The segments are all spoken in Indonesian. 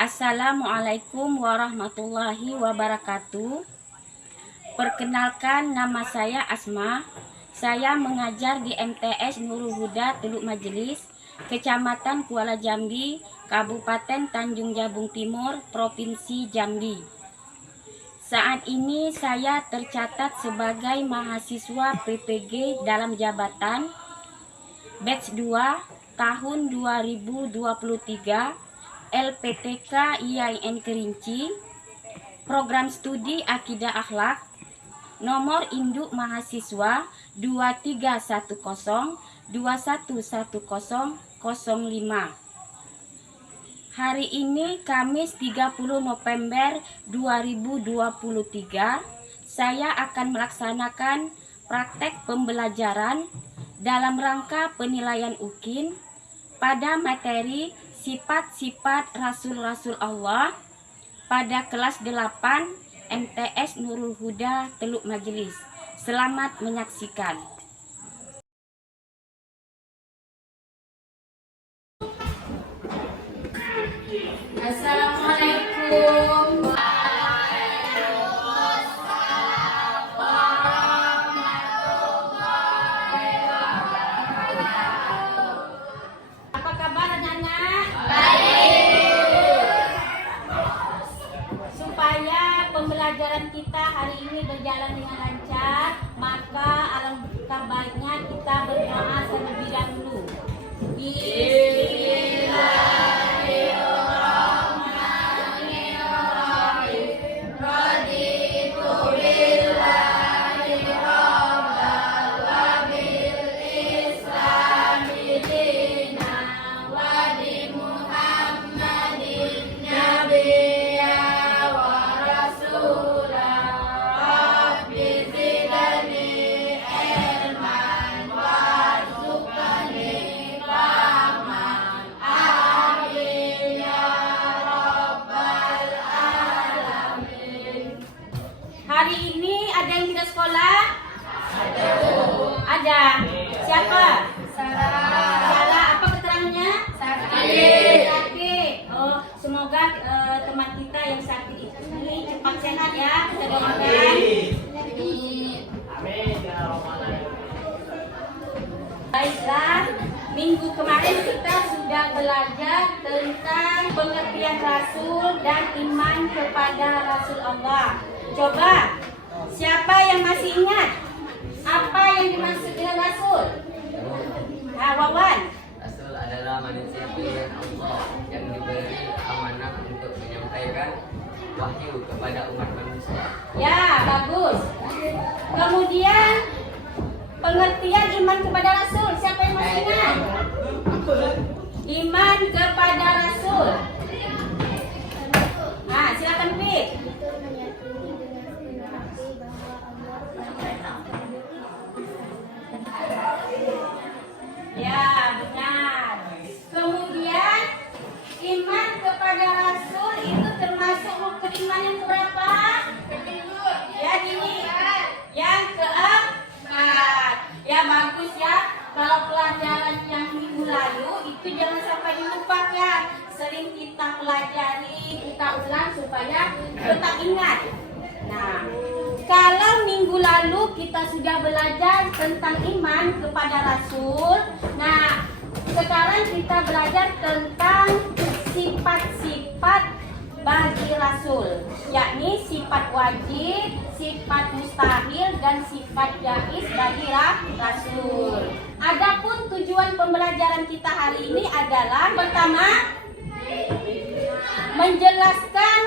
Assalamualaikum warahmatullahi wabarakatuh. Perkenalkan, nama saya Asma. Saya mengajar di MTS Nurul Huda Teluk Majelis, Kecamatan Kuala Jambi, Kabupaten Tanjung Jabung Timur, Provinsi Jambi. Saat ini saya tercatat sebagai mahasiswa PPG dalam jabatan batch 2 tahun 2023 LPTK IAIN Kerinci, program studi Akidah Akhlak, nomor induk mahasiswa 2310211005. Hari ini Kamis 30 November 2023, saya akan melaksanakan praktek pembelajaran dalam rangka penilaian UKIN pada materi sifat-sifat Rasul-Rasul Allah pada kelas 8 MTS Nurul Huda Teluk Majelis. Selamat menyaksikan. Assalamualaikum. Apa kabar anak-anak? Supaya pembelajaran kita hari ini berjalan dengan lancar, maka alangkah baiknya kita berdoa terlebih dahulu. Bismillahirrahmanirrahim. Raditu billahi rabban wa bil islami dinan wa bi Muhammadin nabiyya wa rasulah. Rabbi zidni ilman warzuqni fahman. Amin ya rabbal alamin. Hari ini ada yang tidak sekolah? Ada. Siapa? Salah. Apa keterangannya? Sakit. Oh, semoga teman kita yang sakit ini cepat sehat ya. Kita doakan. Baiklah, minggu kemarin kita sudah belajar tentang pengertian Rasul dan iman kepada Rasul Allah. Coba, siapa yang masih ingat apa yang dimaksud dengan Rasul? Wawan. Rasul adalah manusia pilihan Allah yang diberi amanah untuk menyampaikan wahyu kepada umat manusia. Ya, bagus. Kemudian pengertian iman kepada Rasul, siapa yang masih ingat? Iman kepada Rasul. Silakan Pik. Ya, benar. Kemudian iman kepada Rasul itu termasuk rukun iman yang berapa? Ya, gini. Yang keempat. Ya, bagus ya. Kalau pelajaran yang minggu lalu itu jangan sampai dilupakan. Sering kita pelajari, kita ulang supaya tetap ingat. Nah, kalau minggu lalu kita sudah belajar tentang iman kepada Rasul, nah sekarang kita belajar tentang sifat-sifat bagi Rasul, yakni sifat wajib, sifat mustahil, dan sifat jaiz bagi Rasul. Adapun tujuan pembelajaran kita hari ini adalah pertama, menjelaskan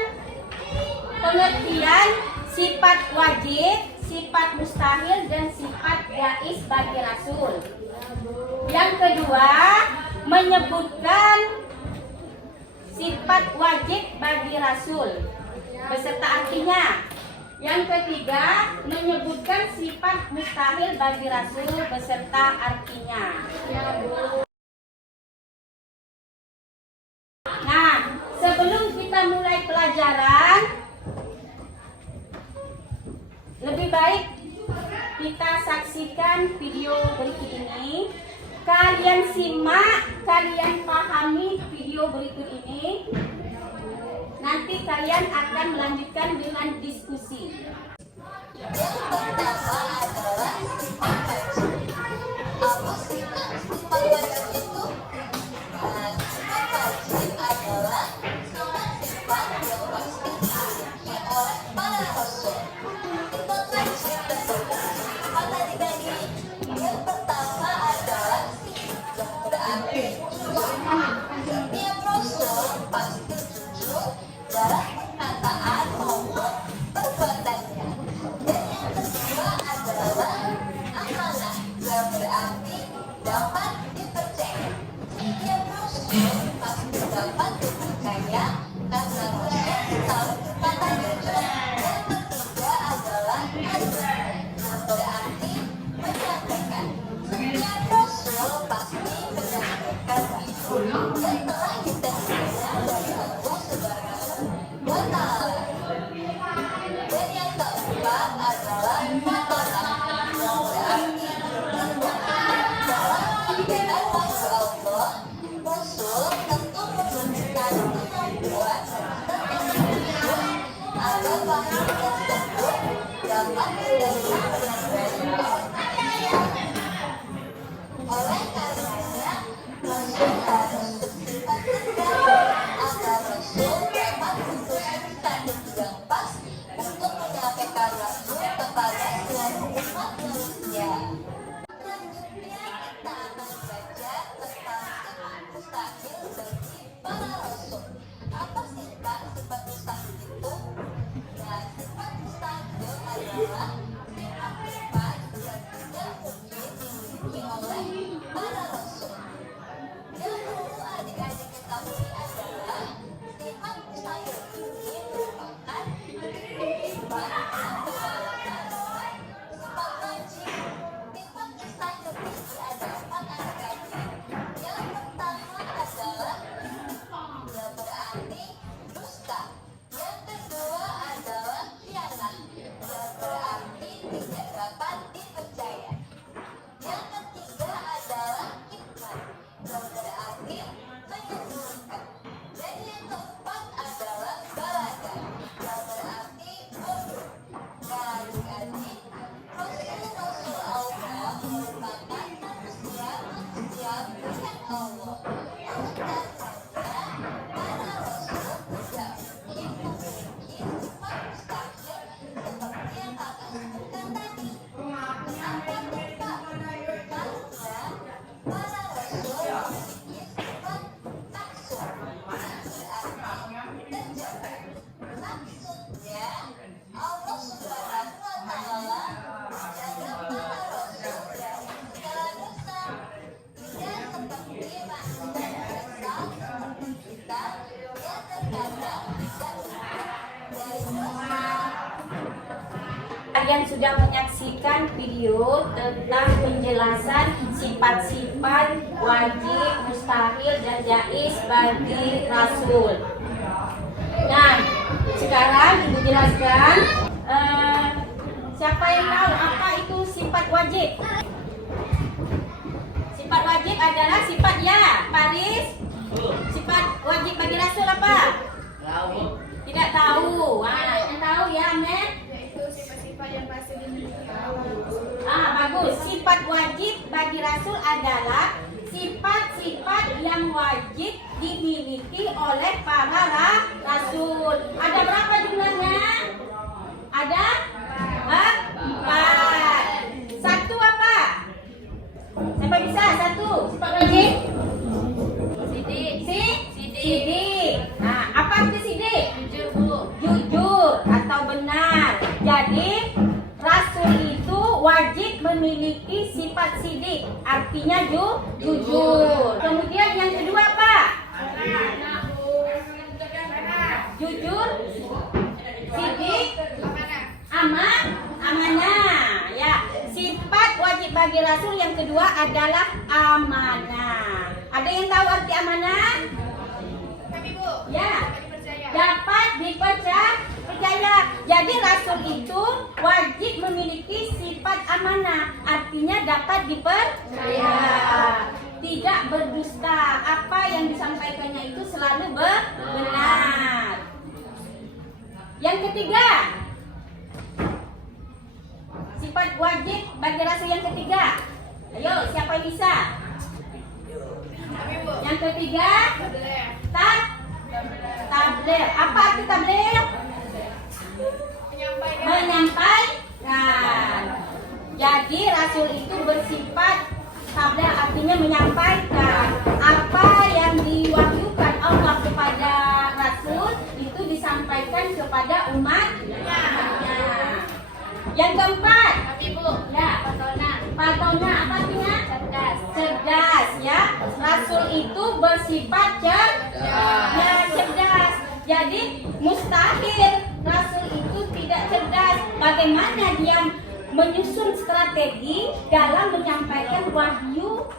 pengertian sifat wajib, sifat mustahil, dan sifat jaiz bagi Rasul. Yang kedua, menyebutkan sifat wajib bagi Rasul beserta artinya. Yang ketiga, menyebutkan sifat mustahil bagi Rasul beserta artinya. Nah, sebelum kita mulai pelajaran, lebih baik kita saksikan video berikut ini. Kalian simak, kalian pahami video berikut ini. Nanti kalian akan melanjutkan dengan diskusi. Kalian sudah menyaksikan video tentang penjelasan sifat-sifat wajib, mustahil, dan jaiz bagi Rasul. Nah, sekarang Ibu jelaskan, siapa yang tahu apa itu sifat wajib? Sifat wajib adalah sifat ya, Paris. Sifat wajib bagi Rasul apa? Tidak tahu. Yang tahu ya, Ahmed? Bagus. Sifat wajib bagi Rasul adalah sifat-sifat yang wajib dimiliki oleh para Rasul. Ada berapa jumlahnya? Ada 4. Satu apa? Siapa bisa? Satu. Sifat wajib? Sidik. Nah, apa itu sidik? Jujur atau benar. Jadi Rasul itu wajib memiliki sifat sidik, artinya jujur. Kemudian yang kedua apa? Jujur, sidik, amanah. Ya, sifat wajib bagi Rasul yang kedua adalah amanah. Ada yang tahu arti amanah? Ya, dapat dipercaya. Jadi Rasul itu wajib memiliki sifat amanah, artinya dapat dipercaya, tidak berdusta. Apa yang disampaikannya itu selalu benar. Yang ketiga, sifat wajib bagi rasul yang ketiga. Ayo, siapa yang bisa? Yang ketiga, tabligh. Apa arti tabligh? Menyampaikan. Jadi rasul itu bersifat tabligh, artinya menyampaikan apa yang diwahyukan Allah kepada rasul itu disampaikan kepada umatnya. Yang keempat, ya, patona apa artinya? Cerdas, ya. Rasul itu bersifat cerdas. Jadi mustahil rasul itu tidak cerdas. Bagaimana dia menyusun strategi dalam menyampaikan wahyu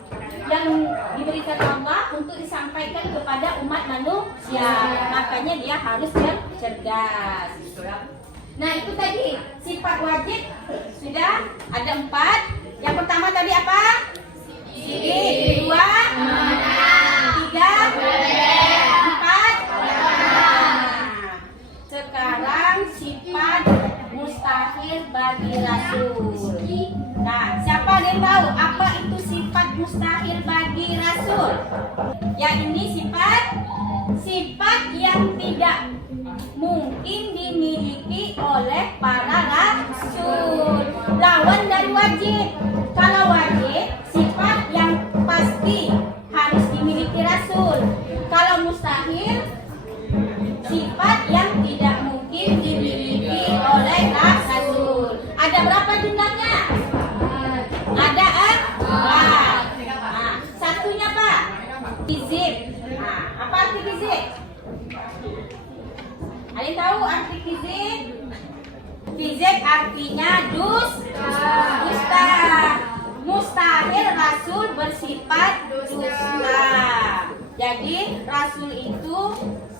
yang diberikan Allah untuk disampaikan kepada umat manusia. Makanya dia harus cerdas. Nah, itu tadi sifat wajib sudah ada 4. Yang pertama tadi apa? Sidik. Kedua, 3, 4. Sekarang sifat mustahil bagi rasul. Nah, siapa yang tahu apa itu sifat mustahil bagi rasul? Ya, ini sifat yang tidak mungkin dimiliki oleh para rasul. Lawan dari wajib. Kalau wajib, sifat yang pasti harus dimiliki rasul. Kalau mustahil, sifat yang tidak mungkin dimiliki oleh rasul. Ada berapa jumlahnya? Ada 4. Nah, satunya Pak, hizib. Nah, apa arti hizib? Ada yang tahu arti hizib? Hizib artinya dusta. Mustahil rasul bersifat dusta. Jadi rasul itu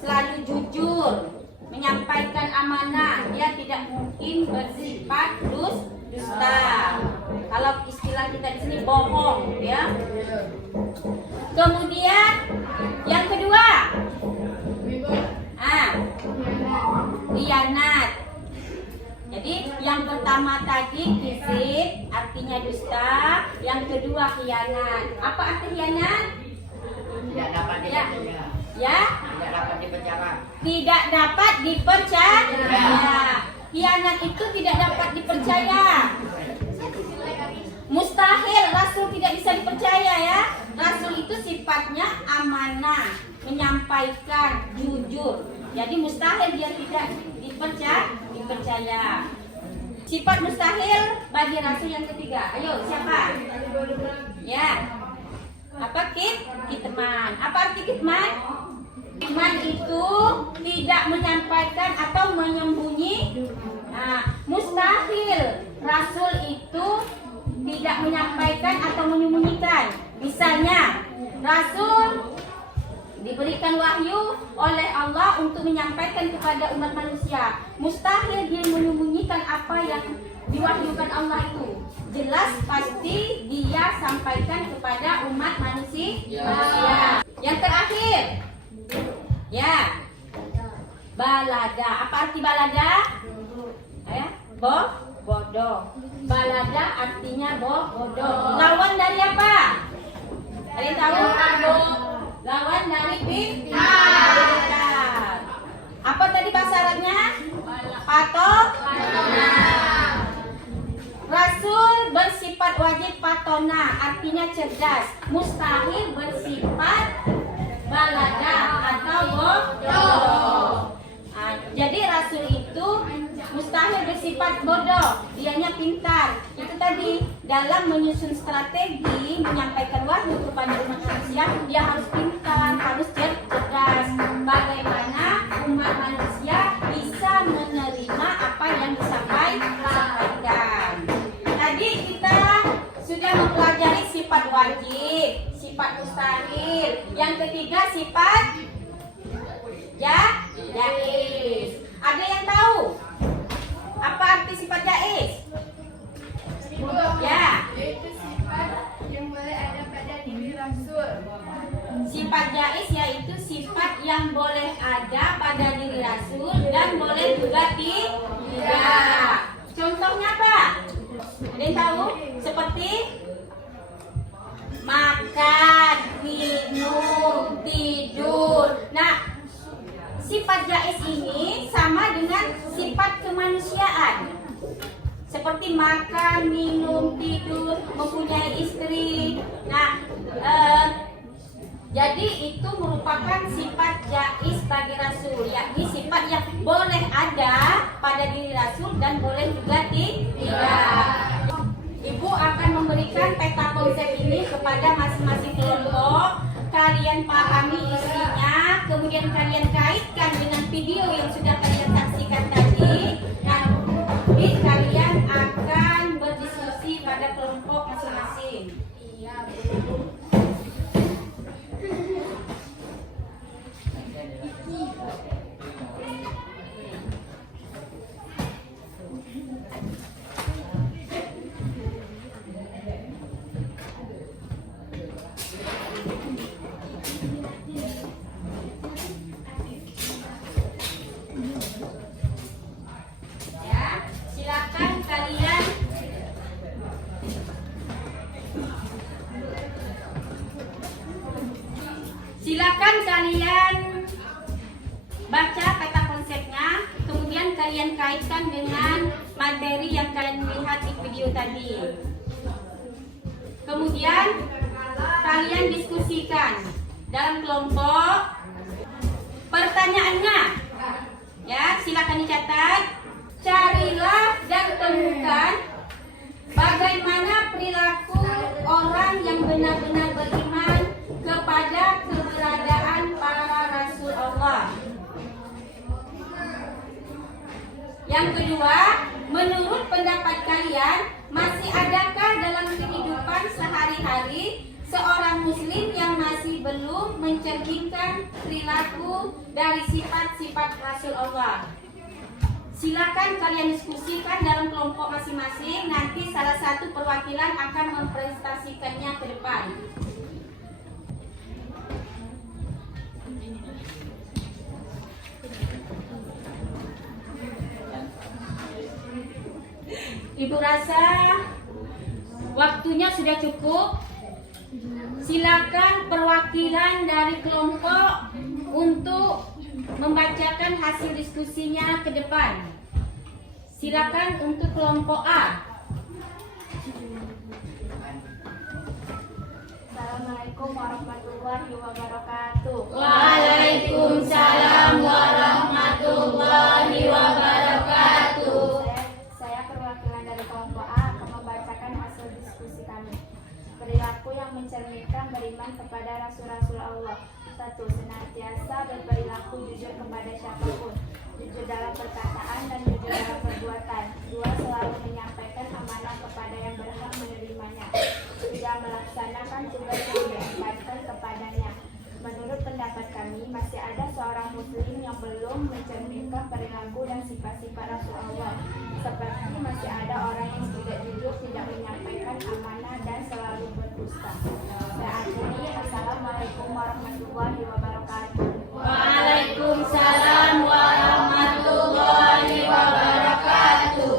selalu jujur, menyampaikan amanah. Dia tidak mungkin bersifat dusta. Kalau istilah kita di sini bohong, ya. Kemudian yang kedua, khianat. Jadi yang pertama tadi kizib artinya dusta, yang kedua khianat. Apa arti khianat? Tidak dapat dipercaya. Ya? Tidak dapat dipercaya. Tidak dapat dipercaya. Khianat itu tidak dapat dipercaya. Mustahil rasul tidak bisa dipercaya, ya. Rasul itu sifatnya amanah, menyampaikan, jujur. Jadi mustahil dia tidak dipercaya. Sifat mustahil bagi rasul yang ketiga. Ayo, siapa? Ya. Apa kitman? Apa arti kitman? Kitman itu tidak menyampaikan atau menyembunyi. Nah, mustahil rasul itu tidak menyampaikan atau menyembunyikan. Misalnya, rasul diberikan wahyu oleh Allah untuk menyampaikan kepada umat manusia. Mustahil dia menyembunyikan apa yang diwahyukan Allah itu. Jelas pasti dia sampaikan kepada umat manusia. Yang terakhir, ya, balada. Apa arti balada? Ya, bodoh. Balada artinya bodoh. Lawan dari apa? Ada yang tahu? Lawan dari pintar. Apa tadi bahasa Arabnya? Patona. Rasul bersifat wajib patona, artinya cerdas. Mustahil bersifat balada atau bodoh. Jadi rasul itu mustahil bersifat bodoh, dianya pintar. Itu tadi, dalam menyusun strategi menyampaikan wahyu kepada umat manusia, dia harus pintar, harus cerdas. Bagaimana umat manusia bisa menerima apa yang disampaikan. Tadi kita sudah mempelajari sifat wajib, sifat mustahil. Yang ketiga sifat jaiz. Ada yang tahu apa arti sifat jaiz? Ya. Yaitu sifat yang boleh ada pada diri Rasul. Sifat jaiz yaitu sifat yang boleh ada pada diri Rasul dan boleh juga Contohnya apa? Ada yang tahu? Seperti makan, minum, tidur. Nah, sifat jaiz ini sama dengan sifat kemanusiaan. Seperti makan, minum, tidur, mempunyai istri. Nah, jadi itu merupakan sifat jaiz bagi Rasul, yakni sifat yang boleh ada pada diri Rasul dan boleh juga tidak. Ibu akan memberikan peta konsep ini kepada masing-masing kelompok. Kalian pahami isinya, kemudian kalian kaitkan dengan video yang sudah kalian saksikan tadi. Nanti kalian akan berdiskusi pada kelompok masing-masing. Iya, Bu. Ya, silakan kalian baca peta konsepnya, kemudian kalian kaitkan dengan materi yang kalian lihat di video tadi. Kemudian kalian diskusikan dalam kelompok. Pertanyaannya, ya silakan dicatat. Carilah dan temukan bagaimana perilaku orang yang benar-benar beriman kepada keberadaan para Rasul Allah. Yang kedua, menurut pendapat kalian, masih adakah dalam kehidupan sehari-hari seorang muslim yang masih belum mencerminkan perilaku dari sifat-sifat Rasul Allah? Silakan kalian diskusikan dalam kelompok masing-masing. Nanti salah satu perwakilan akan mempresentasikannya ke depan. Ibu rasa waktunya sudah cukup. Silakan perwakilan dari kelompok untuk membacakan hasil diskusinya ke depan. Silakan untuk kelompok A. Assalamualaikum warahmatullahi wabarakatuh. Waalaikumsalam warahmatullahi wabarakatuh. Saya perwakilan dari kelompok A akan membacakan hasil diskusi kami. Perilaku yang mencerminkan beriman kepada Rasul-Rasul Allah. 1. Senantiasa berperilaku jujur kepada siapapun, jujur dalam perkataan dan jujur dalam perbuatan. 2. Selalu menyampaikan amanah kepada yang berhak menerimanya. 3. Melaksanakan tugas yang diembankan kepadanya. Menurut pendapat kami, masih ada seorang muslim yang belum mencerminkan perilaku dan sifat-sifat Rasul Allah. Seperti masih ada orang yang tidak jujur, tidak menyampaikan amanah dan selalu berdusta. Saya akhiri. Assalamualaikum warahmatullahi wabarakatuh. Waalaikumsalam warahmatullahi wabarakatuh.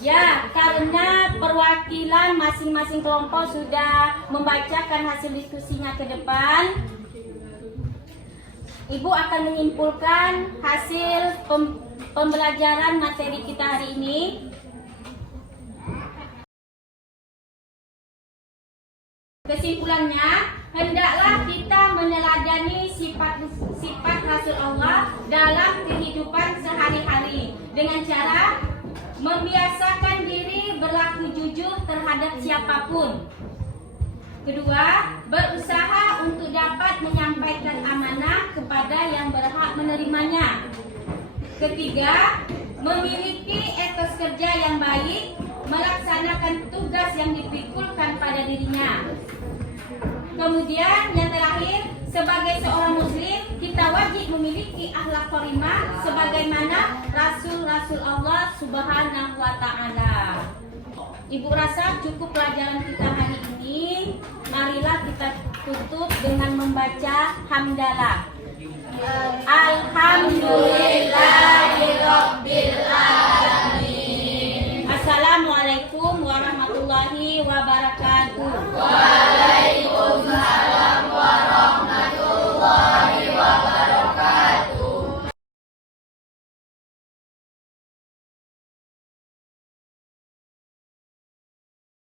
Ya, karena perwakilan masing-masing kelompok sudah membacakan hasil diskusinya ke depan, Ibu akan menyimpulkan hasil pembelajaran materi kita hari ini. Kesimpulannya, hendaklah kita meneladani sifat Rasul Allah dalam kehidupan sehari-hari dengan cara membiasakan diri berlaku jujur terhadap siapapun. Kedua, berusaha untuk dapat menyampaikan amanah kepada yang berhak menerimanya. Ketiga, memiliki etos kerja yang baik, melaksanakan tugas yang dipikulkan pada dirinya. Kemudian yang terakhir, sebagai seorang muslim, kita wajib memiliki akhlak karimah sebagaimana Rasul-Rasul Allah Subhanahu wa Ta'ala. Ibu rasa cukup pelajaran kita hari ini. Marilah kita tutup dengan membaca hamdalah. Alhamdulillahirabbil alamin. warahmatullahi wabarakatuh.